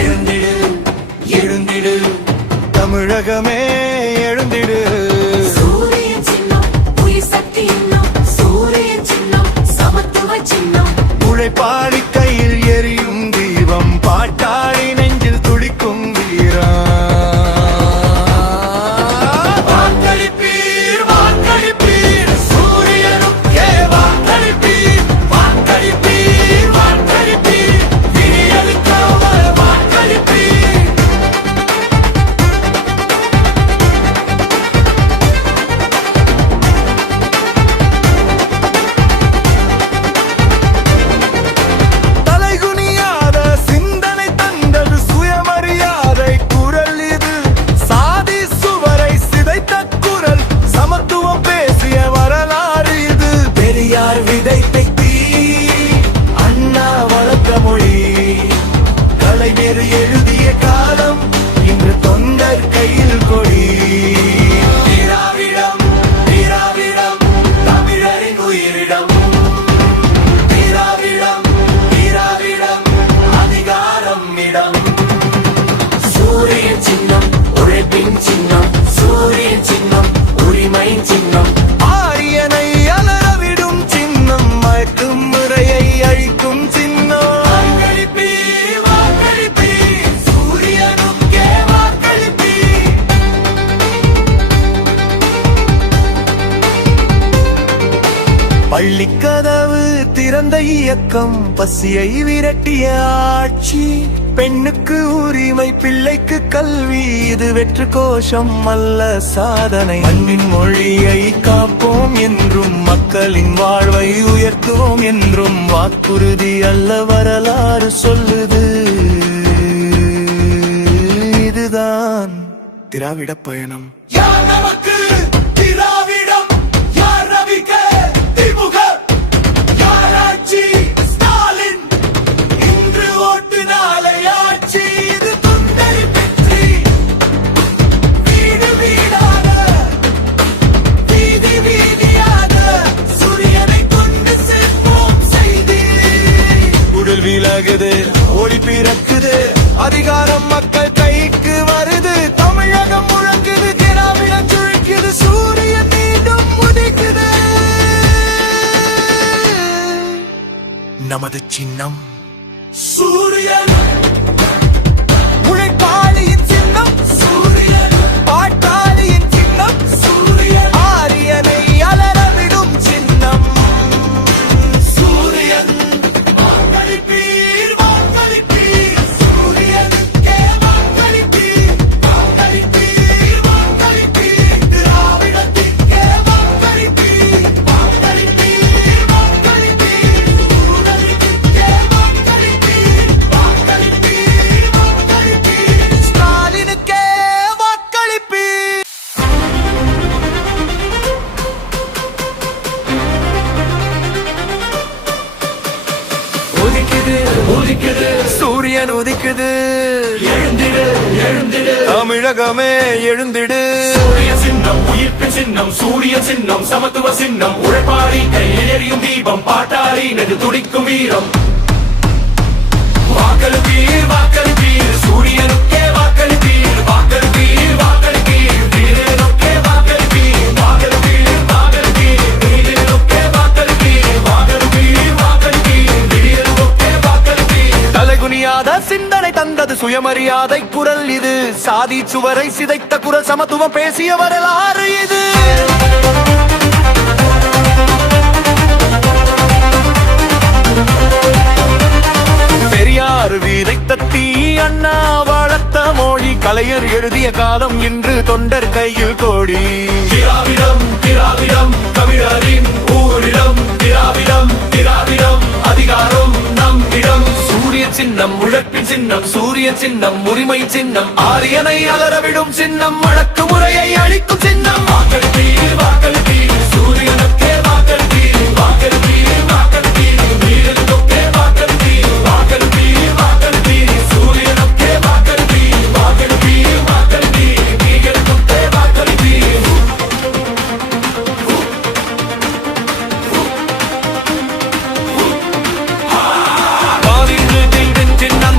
எழுந்திடு எழுந்திடு தமிழகமே எழுந்திடு. சூரிய சின்னம் உயிர் சக்தி இன்னும், சூரிய சின்னம் சமத்துவ சின்னம். உழைப்பாளி கையில் எரியும் தீபம், பாட்டாளி நெஞ்சில் துடிக்கும் வீரம். வாக்களிப்பீர் வாக்களிப்பீர் சூரியனுக்கே வாக்களிப்பீர். வாக்களிப்பீர் வாக்களிப்பீர் விடியலுக்காக வாக்களிப்பீர். தலைகுனியாத சிந்தனை தந்தது சுயமரியாதை குரல் இது. சாதி சுவரை சிதைத்த குரல், சமத்துவம் பேசிய வரலாறு இது. பெரியார் விதைத்த தீ, அண்ணா வளர்த்த மொழி, கலைஞர் எழுதிய காலம், இன்று தொண்டர் கையில் கொடி. திராவிடம் திராவிடம் தமிழரின் உயிரிடம். திராவிடம் திராவிடம் அதிகாரம் இடம். சூரிய சின்னம் உழைப்பின் சின்னம், சூரிய சின்னம் உரிமை சின்னம். ஆரியனை அலறவிடும் சின்னம், மயக்கும் முறையை அழிக்கும் சின்னம். வாக்களிப்பீர் வாக்களிப்பீர் சூரியனுக்கே வாக்களிப்பீர். பள்ளிக்கதவு திறந்த இயக்கம், பசியை விரட்டிய ஆட்சி. பெண்ணுக்கு உரிமை, பிள்ளைக்கு கல்வி, இது வெற்று கோஷம் அல்ல சாதனை. மண்ணின் மொழியை காப்போம் என்றும், மக்களின் வாழ்வை உயர்த்துவோம் என்றும், வாக்குறுதி அல்ல வரலாறு சொல்லுது. இதுதான் திராவிட பயணம். யார் நமக்கு திராவிடம், யார் ரவிக்க திமுக, யார் ஆட்சி ஸ்டாலின், இன்று ஓட்டு நாளை ஆட்சி. இது தொண்டை வெற்றி, வீடு வீடாக வீதி வீதியாக சூரியனை கொண்டு சேர்ப்போம் செய்தி. உடல் விலகுது, ஒளி பிறக்குது, அதிகாரம் மக்கள் கைக்கு வருது. தமிழகம் முழங்குது, திராவிடம் சுழிக்குது, சூரியன் மீண்டும் உதிக்குது. நமது சின்னம் சூரியன், உழைப்பாளியின் சின்னம் சூரியன், பாட்டாளியின் சின்னம் சூரியன், ஆரியனை அலறவிடும் சின்னம் சூரியன். வாக்களிப்பீர் வாக்களிப்பீர் சூரியனுக்கே வாக்களிப்பீர். வாக்களிப்பீர் வாக்களிப்பீர் திராவிடத்திற்கே வாக்களிப்பீர். வாக்களிப்பீர் வாக்களிப்பீர் சூரியனுக்கே வாக்களிப்பீர். வாக்களிப்பீர் வாக்களிப்பீர் ஸ்டாலினுக்கே வாக்களிப்பீர். உதிக்குது உதிக்குது சூரியன் உதிக்குது. எழுந்திடு எழுந்திடு தமிழகமே எழுந்திடு. சூரிய சின்னம் உயிர்ப்பின் சின்னம், சூரிய சின்னம் சமத்துவ சின்னம். உழைப்பாளி கையில் எரியும் தீபம், பாட்டாளி நெடு துடிக்கும் வீரம். வாக்களிப்பீர் வாக்களிப்பீர் சூரியனுக்கே வாக்களிப்பீர். வாக்களிப்பீர் வாக்களிப்பீர் வீரனுக்கே வாக்களிப்பீர். வாக்களிப்பீர் வாக்களிப்பீர் வீரனுக்கே வாக்களிப்பீர். வாக்களிப்பீர் வாக்களிப்பீர் வீரனுக்கே வாக்களிப்பீர். தலைகுனியாத சிந்தனை தந்தது சுயமரியாதை குரல் இது. சாதி சுவரை சிதைத்த குரல், சமத்துவம் பேசிய வரலாறு இது. பெரியார் விதைத்த தீ, அண்ணா வளர்த்த மொழி, கலைஞர் எழுதிய காலம், இன்று தொண்டர் கையில் கோடி. திராவிடம் திராவிடம் தமிழரின் ஊரிடம். திராவிடம் திராவிடம் அதிகாரம் நம்மிடம். சூரிய சின்னம் உழைப்பின் சின்னம், சூரிய சின்னம் உரிமை சின்னம், ஆரியனை அலறவிடும் சின்னம், வழக்கு முறையை அழிக்கும் சின்னம். வாக்களிப்பீர் வாக்களிப்பீர் சூரியனுக்கே வாக்களிப்பீர். வாக்களிப்பீர் வாக்களிப்பீர் வீரனுக்கே வாக்களிப்பீர். வாக்களிப்பீர் வாக்களிப்பீர் சூரியனுக்கே வாக்களிப்பீர். வாக்களிப்பீர் வாக்களிப்பீர் வீரனுக்கே வாக்களிப்பீர். சின்னம்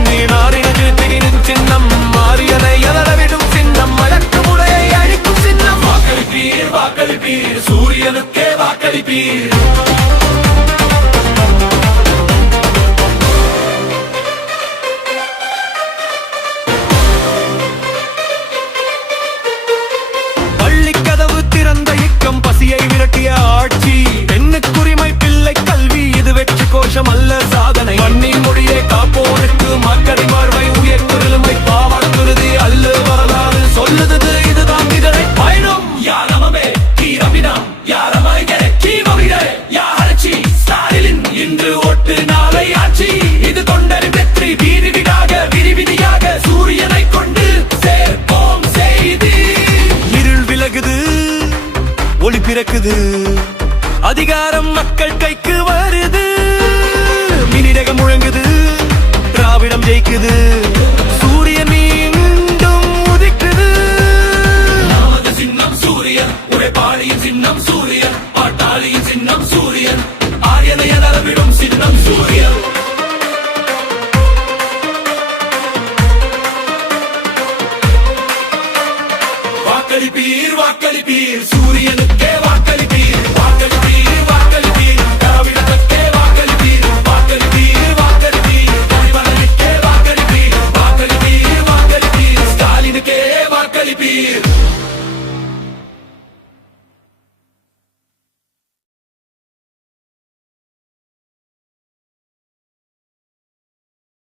இருக்குது அதிகாரம் மக்கள் கைக்கு வருது மினிடகம் முழங்குது திராவிடம் ஜெயிக்குது சூரியன் மீண்டும் உதிக்குது நமது சின்னம் சூரியன் உழைப்பாளியின் சின்னம் சூரியன் பாட்டாளியின் சின்னம் சூரியன் ஆயனைய நலவிடும் சின்னம் சூரியன் வாக்களிப்பீர் வாக்களிப்பீர்